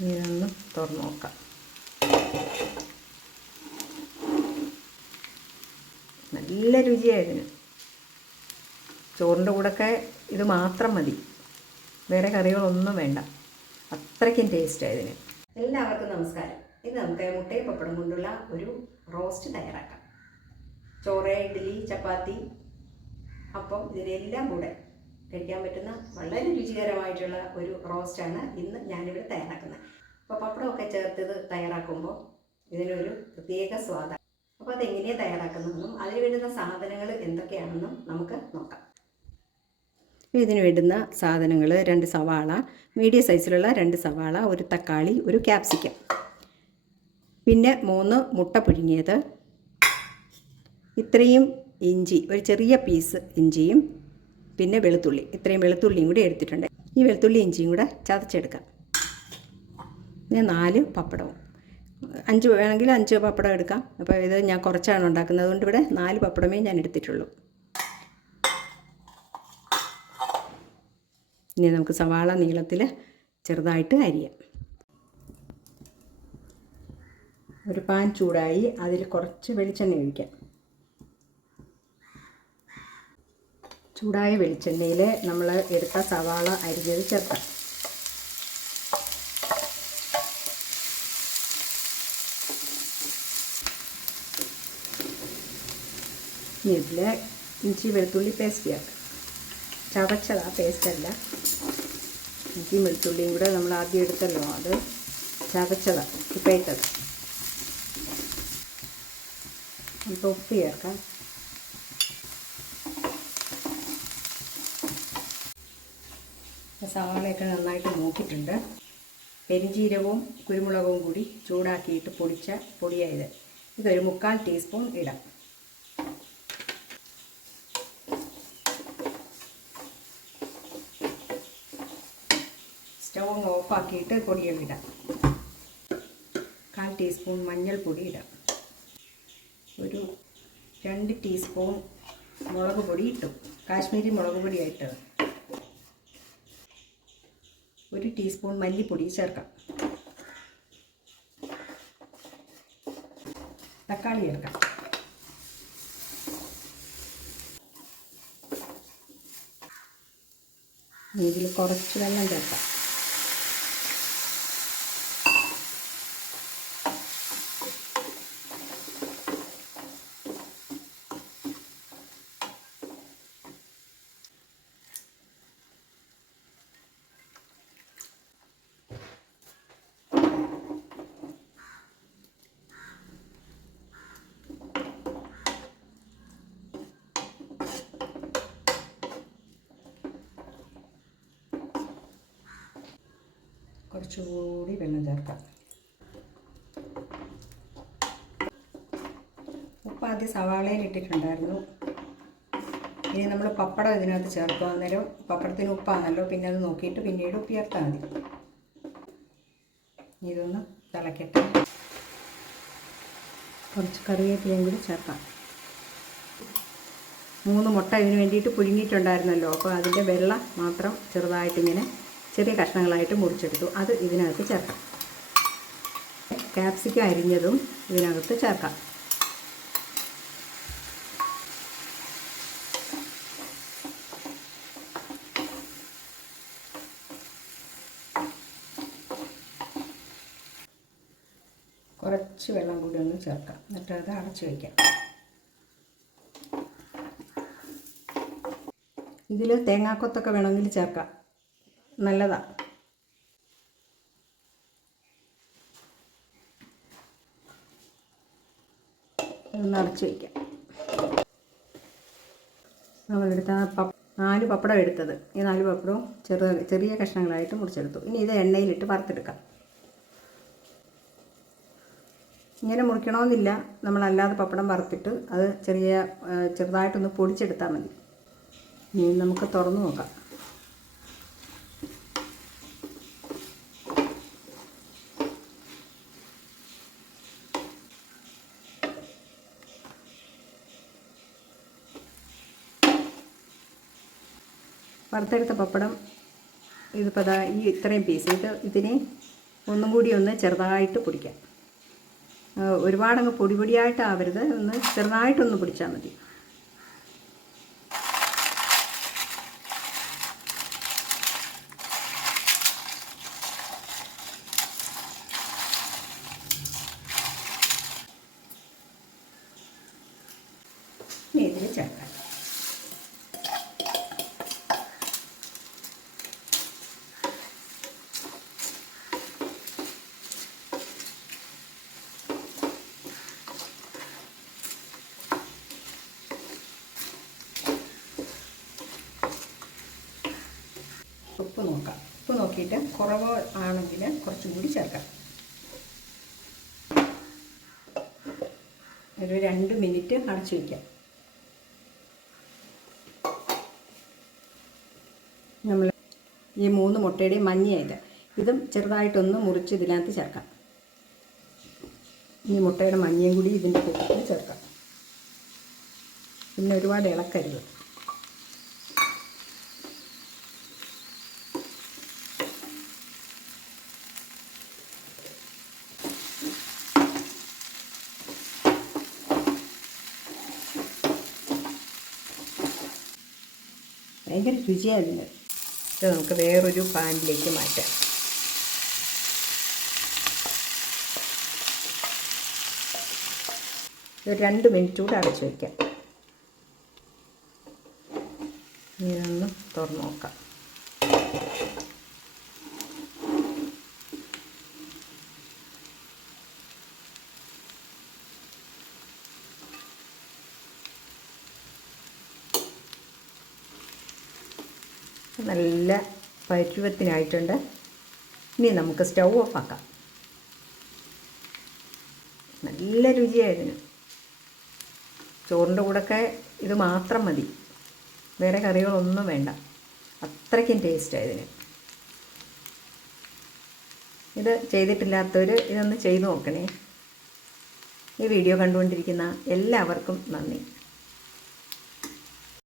ഇതൊന്ന് തുറന്ന് നോക്കാം. നല്ല രുചിയായിരുന്നു ചോറിന്റെ കൂടെയൊക്കെ ഇത് മാത്രം മതി. വേറെ കറികളൊന്നും വേണ്ട. അത്രയ്ക്കും ടേസ്റ്റായതിന് എല്ലാവർക്കും നമസ്കാരം. ഇന്ന് നമുക്ക് മുട്ടയും പപ്പടം കൊണ്ടുള്ള ഒരു റോസ്റ്റ് തയ്യാറാക്കാം. ചോറ് ഇഡ്ഡലി ചപ്പാത്തി. അപ്പം ഇതിനെല്ലാം കൂടെ കഴിക്കാൻ പറ്റുന്ന വളരെ രുചികരമായിട്ടുള്ള ഒരു റോസ്റ്റാണ് ഇന്ന് ഞാനിവിടെ തയ്യാറാക്കുന്നത്. അപ്പോൾ പപ്പടമൊക്കെ ചേർത്ത് ഇത് തയ്യാറാക്കുമ്പോൾ ഇതിനൊരു പ്രത്യേക സ്വാദാണ് അപ്പോൾ അതെങ്ങനെയാണ് തയ്യാറാക്കുന്നതെന്നും അതിന് വേണ്ടുന്ന സാധനങ്ങൾ എന്തൊക്കെയാണെന്നും നമുക്ക് നോക്കാം. ഇതിന് വേണ്ടുന്ന സാധനങ്ങൾ രണ്ട് സവാള മീഡിയം സൈസിലുള്ള രണ്ട് സവാള ഒരു തക്കാളി ഒരു ക്യാപ്സിക്കം. പിന്നെ മൂന്ന് മുട്ട പുഴുങ്ങിയത്. ഇത്രയും ഇഞ്ചി ഒരു ചെറിയ പീസ് ഇഞ്ചിയും പിന്നെ വെളുത്തുള്ളി. ഇത്രയും വെളുത്തുള്ളിയും കൂടി എടുത്തിട്ടുണ്ട്. ഈ വെളുത്തുള്ളി ഇഞ്ചിയും കൂടെ ചതച്ചെടുക്കാം. പിന്നെ നാല് പപ്പടവും. അഞ്ച് വേണമെങ്കിൽ അഞ്ച് പപ്പടം എടുക്കാം. അപ്പോൾ ഇത് ഞാൻ കുറച്ചാണ് ഉണ്ടാക്കുന്നത്. അതുകൊണ്ട് ഇവിടെ നാല് പപ്പടമേ ഞാൻ എടുത്തിട്ടുള്ളൂ. ഇനി നമുക്ക് സവാള നീളത്തിൽ ചെറുതായിട്ട് അരിയാം. ഒരു പാൻ ചൂടായി അതിൽ കുറച്ച് വെളിച്ചെണ്ണ ഒഴിക്കാം. ചൂടായ വെളിച്ചെണ്ണയിൽ നമ്മൾ എടുത്ത സവാള അരിഞ്ഞത് ചേർക്കാം. ഇനി ഇതിൽ ഇഞ്ചി വെളുത്തുള്ളി പേസ്റ്റ് ചേർക്കാം. ചതച്ചതാ പേസ്റ്റല്ല ഇഞ്ചി വെളുത്തുള്ളിയും കൂടെ നമ്മൾ ആദ്യം എടുത്തല്ലോ അത് ചതച്ചതാ ഇപ്പം ഇട്ടത് നമുക്ക് ഉപ്പ് ചേർക്കാം. സവാളയൊക്കെ നന്നായിട്ട് നോക്കിയിട്ടുണ്ട് പെരിഞ്ജീരകവും കുരുമുളകും കൂടി ചൂടാക്കിയിട്ട് പൊടിച്ച പൊടിയായത്. ഇതൊരു മുക്കാൽ ടീസ്പൂൺ ഇടാം. സ്റ്റൗ ഓഫാക്കിയിട്ട് പൊടിയും ഇടാം. കാൽ ടീസ്പൂൺ മഞ്ഞൾപ്പൊടി ഇടാം. ഒരു രണ്ട് ടീസ്പൂൺ മുളക് പൊടി ഇട്ടു. കാശ്മീരി മുളക് പൊടിയായിട്ട് ഒരു ടീസ്പൂൺ മല്ലിപ്പൊടി ചേർക്കാം. തക്കാളി ചേർക്കാം. ഇതിൽ കുറച്ച് വെള്ളം ചേർക്കാം. കുറച്ചുകൂടി വെള്ളം ചേർക്കാം. ഉപ്പ് ആദ്യം സവാളയിൽ ഇട്ടിട്ടുണ്ടായിരുന്നു. ഇനി നമ്മൾ പപ്പടം ഇതിനകത്ത് ചേർക്കുക അന്നേരം പപ്പടത്തിന് ഉപ്പാണല്ലോ പിന്നെ അത് നോക്കിയിട്ട് പിന്നീട് ഉപ്പ് ചേർത്താൽ മതി ഇതൊന്ന് തിളക്കട്ടെ. കുറച്ച് കറിവേപ്പിലയും കൂടി ചേർക്കാം. മൂന്ന് മുട്ട ഇതിന് വേണ്ടിയിട്ട് പുഴുങ്ങിയിട്ടുണ്ടായിരുന്നല്ലോ. അപ്പോൾ അതിന്റെ വെള്ളം മാത്രം ചെറുതായിട്ടിങ്ങനെ ചെറിയ കഷ്ണങ്ങളായിട്ട് മുറിച്ചെടുത്തു. അത് ഇതിനകത്ത് ചേർക്കാം. ക്യാപ്സിക്കം അരിഞ്ഞതും ഇതിനകത്ത് ചേർക്കാം. കുറച്ച് വെള്ളം കൂടി ഒന്ന് ചേർക്കാം. എന്നിട്ട് അത് അടച്ചു വയ്ക്കാം ഇതിൽ തേങ്ങാക്കൊത്തൊക്കെ വേണമെങ്കിൽ ചേർക്കാം. നല്ലതാണ് ഒന്ന് വയ്ക്കാം നമ്മളെടുത്ത പപ്പ നാല് പപ്പടം എടുത്തത്. ഈ നാല് പപ്പടവും ചെറു ചെറിയ കഷ്ണങ്ങളായിട്ട് മുറിച്ചെടുത്തു. ഇനി ഇത് എണ്ണയിലിട്ട് വറുത്തെടുക്കാം. ഇങ്ങനെ മുറിക്കണമെന്നില്ല. നമ്മളല്ലാതെ പപ്പടം വറുത്തിട്ട് അത് ചെറിയ ചെറുതായിട്ടൊന്ന് പൊടിച്ചെടുത്താൽ മതി. ഇനി നമുക്ക് തുറന്നു നോക്കാം. വറുത്തെടുത്ത പപ്പടം. ഇതിപ്പോൾ അതാ ഈ ഇത്രയും പീസ് ഇത് ഇതിനെ ഒന്നും കൂടി ഒന്ന് ചെറുതായിട്ട് പൊടിക്കാം. ഒരുപാടങ്ങ് പൊടി പൊടിയായിട്ടാവരുത് ഒന്ന് ചെറുതായിട്ടൊന്ന് പൊടിച്ചാൽ മതി. ഇതിൽ ചേർക്കാം ഉപ്പ് നോക്കാം ഉപ്പ് നോക്കിയിട്ട് കുറവ് ആണെങ്കിൽ കുറച്ചും കൂടി ചേർക്കാം. ഒരു രണ്ട് മിനിറ്റ് അടച്ചു വയ്ക്കാം നമ്മൾ ഈ മൂന്ന് മുട്ടയുടെയും മഞ്ഞയായത്. ഇതും ചെറുതായിട്ടൊന്ന് മുറിച്ച് ഇതിനകത്ത് ചേർക്കാം. ഈ മുട്ടയുടെ മഞ്ഞയും കൂടി ഇതിന്റെ കൂട്ടത്തിൽ ചേർക്കാം. പിന്നെ ഒരുപാട് ഇളക്കരുത്. ഭയങ്കര രുചിയായിരുന്നു. ഇത് നമുക്ക് വേറൊരു പാനിലേക്ക് മാറ്റാം. ഒരു രണ്ട് മിനിറ്റ് കൂടെ അടച്ചു വയ്ക്കാം ഇതൊന്ന് തുറന്നു നോക്കാം. നല്ല പരുവത്തിനായിട്ടുണ്ട് ഇനി നമുക്ക് സ്റ്റൗ ഓഫ് ആക്കാം. നല്ല രുചിയായിരുന്നു ചോറിന്റെ കൂടെയൊക്കെ ഇത് മാത്രം മതി. വേറെ കറികളൊന്നും വേണ്ട. അത്രയ്ക്കും ടേസ്റ്റായതിന് ഇത് ചെയ്തിട്ടില്ലാത്തവർ ഇതൊന്ന് ചെയ്തു നോക്കണേ. ഈ വീഡിയോ കണ്ടുകൊണ്ടിരിക്കുന്ന എല്ലാവർക്കും നന്ദി.